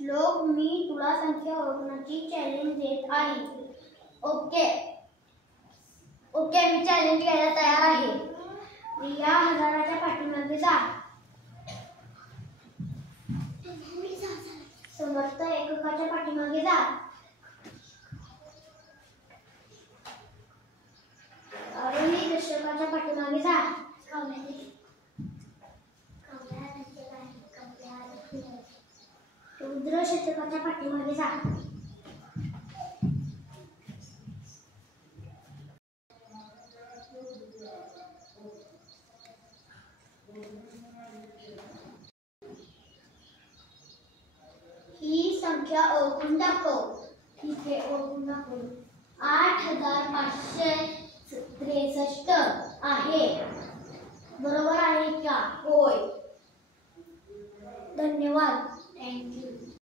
श्लोक, मी तुला संख्या ओळखण्याची चॅलेंज देत आहे. ओके मी चॅलेंज घ्यायला तयार आहे. या हजाराच्या पाठीमागे जा. समर्थ एककाच्या पाठीमागे जा. आरोही दशकाच्या पाठीमागे जा. रुद्र शतकाच्या पाठीमागे जा. ही संख्या ओळखून दाखव. ठीक आहे, ओळखून दाखव. 8563 आहे. बरोबर आहे का? होय. धन्यवाद. थँक्यू.